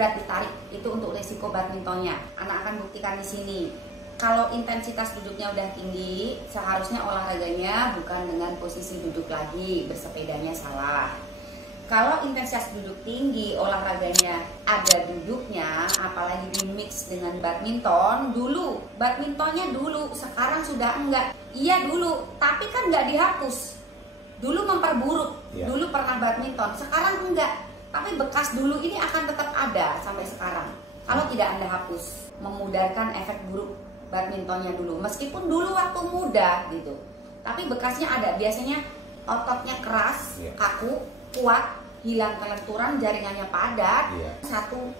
berat ditarik. Itu untuk resiko badmintonnya. Anak akan buktikan di sini. Kalau intensitas duduknya udah tinggi, seharusnya olahraganya bukan dengan posisi duduk lagi, bersepedanya salah. Kalau intensitas duduk tinggi, olahraganya ada duduknya, apalagi di mix dengan badminton, dulu, badmintonnya dulu, sekarang sudah enggak. Iya dulu, tapi kan enggak dihapus. Dulu memperburuk, dulu pernah badminton, sekarang enggak. Tapi bekas dulu ini akan tetap ada sampai sekarang. Kalau tidak Anda hapus, memudarkan efek buruk badmintonnya dulu, meskipun dulu waktu muda gitu, tapi bekasnya ada. Biasanya ototnya keras, kaku, kuat, hilang kelenturan, jaringannya padat, satu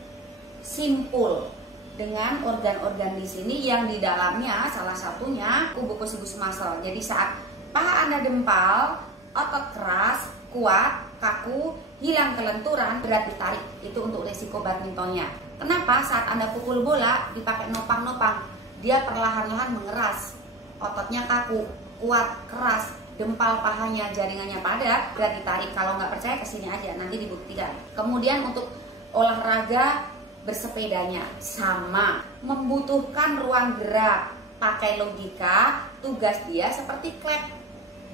simpul dengan organ-organ di sini yang di dalamnya salah satunya kubococcygus muscle. Jadi saat paha Anda dempal, otot keras, kuat, kaku, hilang kelenturan, berat ditarik. Itu untuk resiko badmintonnya. Kenapa? Saat Anda pukul bola dipakai nopang-nopang, dia perlahan-lahan mengeras, ototnya kaku, kuat, keras, dempal pahanya, jaringannya padat, berat ditarik. Kalau nggak percaya kesini aja, nanti dibuktikan. Kemudian untuk olahraga bersepedanya sama, membutuhkan ruang gerak. Pakai logika, tugas dia seperti klep,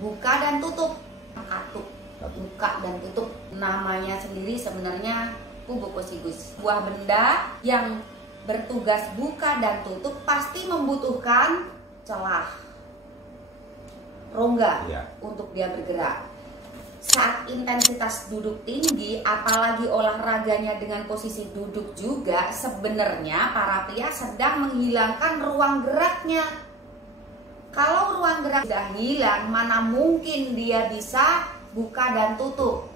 buka dan tutup, katuk, buka dan tutup. Namanya sendiri sebenarnya kubococcygus, sebuah benda yang bertugas buka dan tutup pasti membutuhkan celah, rongga untuk dia bergerak. Saat intensitas duduk tinggi, apalagi olahraganya dengan posisi duduk juga, sebenarnya para pria sedang menghilangkan ruang geraknya. Kalau ruang gerak sudah hilang, mana mungkin dia bisa buka dan tutup.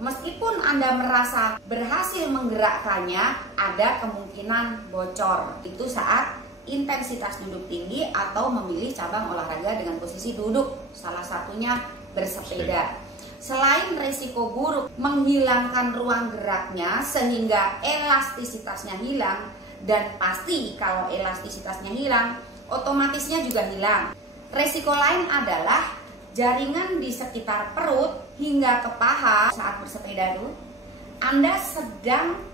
Meskipun Anda merasa berhasil menggerakkannya, ada kemungkinan bocor. Itu saat intensitas duduk tinggi atau memilih cabang olahraga dengan posisi duduk, salah satunya bersepeda. Selain risiko buruk menghilangkan ruang geraknya sehingga elastisitasnya hilang, dan pasti kalau elastisitasnya hilang, otomatisnya juga hilang. Risiko lain adalah jaringan di sekitar perut hingga ke paha. Saat bersepeda itu, Anda sedang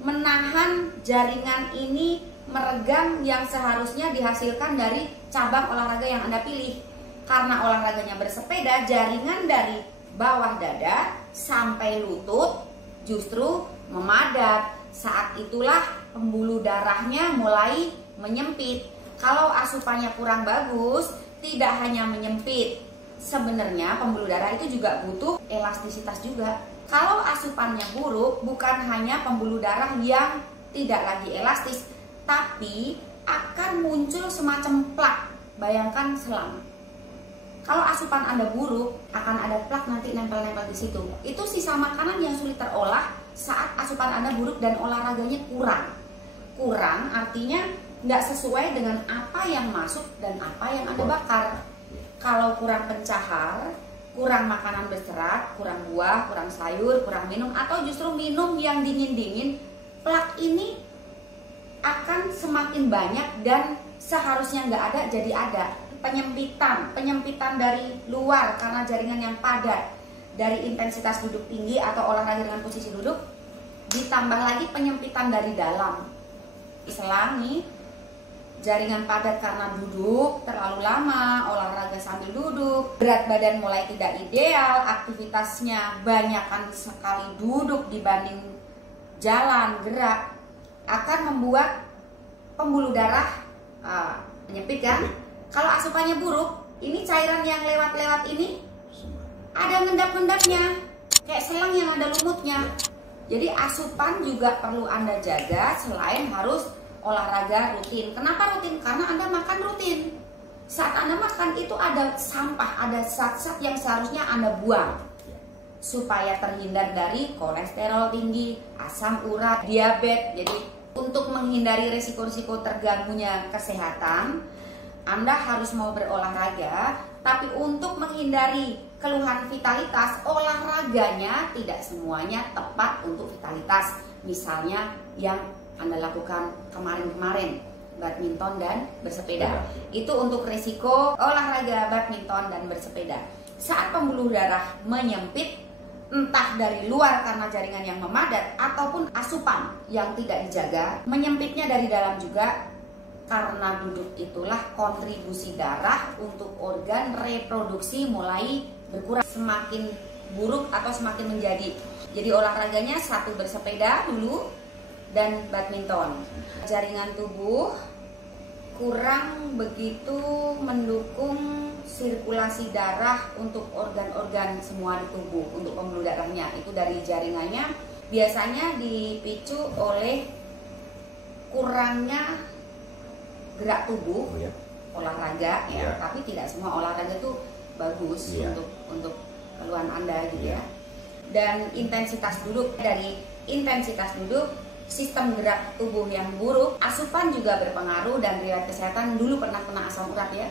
menahan jaringan ini meregang yang seharusnya dihasilkan dari cabang olahraga yang Anda pilih. Karena olahraganya bersepeda, jaringan dari bawah dada sampai lutut justru memadat. Saat itulah pembuluh darahnya mulai menyempit. Kalau asupannya kurang bagus, tidak hanya menyempit, sebenarnya pembuluh darah itu juga butuh elastisitas juga. Kalau asupannya buruk, bukan hanya pembuluh darah yang tidak lagi elastis, tapi akan muncul semacam plak. Bayangkan selang. Kalau asupan Anda buruk, akan ada plak nanti nempel-nempel di situ. Itu sisa makanan yang sulit terolah saat asupan Anda buruk dan olahraganya kurang. Kurang artinya nggak sesuai dengan apa yang masuk dan apa yang Anda bakar. Kalau kurang pencahar, kurang makanan berserat, kurang buah, kurang sayur, kurang minum, atau justru minum yang dingin-dingin, plak ini akan semakin banyak dan seharusnya nggak ada jadi ada. Penyempitan dari luar karena jaringan yang padat, dari intensitas duduk tinggi atau olahraga dengan posisi duduk, ditambah lagi penyempitan dari dalam. Selangi jaringan padat karena duduk terlalu lama, olahraga sambil duduk, berat badan mulai tidak ideal, aktivitasnya banyakkan sekali duduk dibanding jalan, gerak, akan membuat pembuluh darah menyempit kan? Kalau asupannya buruk, ini cairan yang lewat-lewat ini ada ngendap-ngendapnya, kayak selang yang ada lumutnya. Jadi asupan juga perlu Anda jaga selain harus olahraga rutin. Kenapa rutin? Karena Anda makan rutin. Saat Anda makan itu ada sampah, ada zat-zat yang seharusnya Anda buang supaya terhindar dari kolesterol tinggi, asam urat, diabetes. Jadi untuk menghindari risiko-risiko terganggunya kesehatan, Anda harus mau berolahraga, tapi untuk menghindari keluhan vitalitas, olahraganya tidak semuanya tepat untuk vitalitas. Misalnya yang Anda lakukan kemarin-kemarin, badminton dan bersepeda. Itu untuk risiko olahraga badminton dan bersepeda. Saat pembuluh darah menyempit, entah dari luar karena jaringan yang memadat ataupun asupan yang tidak dijaga. Menyempitnya dari dalam juga karena duduk itulah kontribusi darah untuk organ reproduksi mulai berkurang, semakin buruk atau semakin menjadi. Jadi olahraganya satu bersepeda dulu dan badminton. Jaringan tubuh kurang begitu mendukung sirkulasi darah untuk organ-organ semua di tubuh, untuk pembuluh darahnya. Itu dari jaringannya biasanya dipicu oleh kurangnya gerak tubuh, olahraga ya. Tapi tidak semua olahraga itu bagus untuk keluhan Anda gitu ya. Dan intensitas duduk, dari intensitas duduk, sistem gerak tubuh yang buruk, asupan juga berpengaruh, dan riwayat kesehatan dulu pernah kena asam urat ya.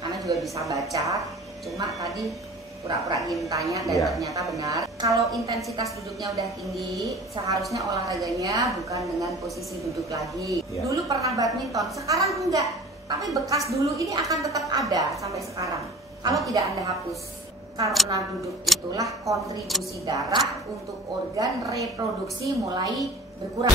Karena juga bisa baca, cuma tadi pura-pura diem tanya dan ternyata benar. Kalau intensitas duduknya udah tinggi, seharusnya olahraganya bukan dengan posisi duduk lagi. Dulu pernah badminton, sekarang enggak. Tapi bekas dulu ini akan tetap ada sampai sekarang kalau tidak Anda hapus. Karena duduk itulah kontribusi darah untuk organ reproduksi mulai berkurang.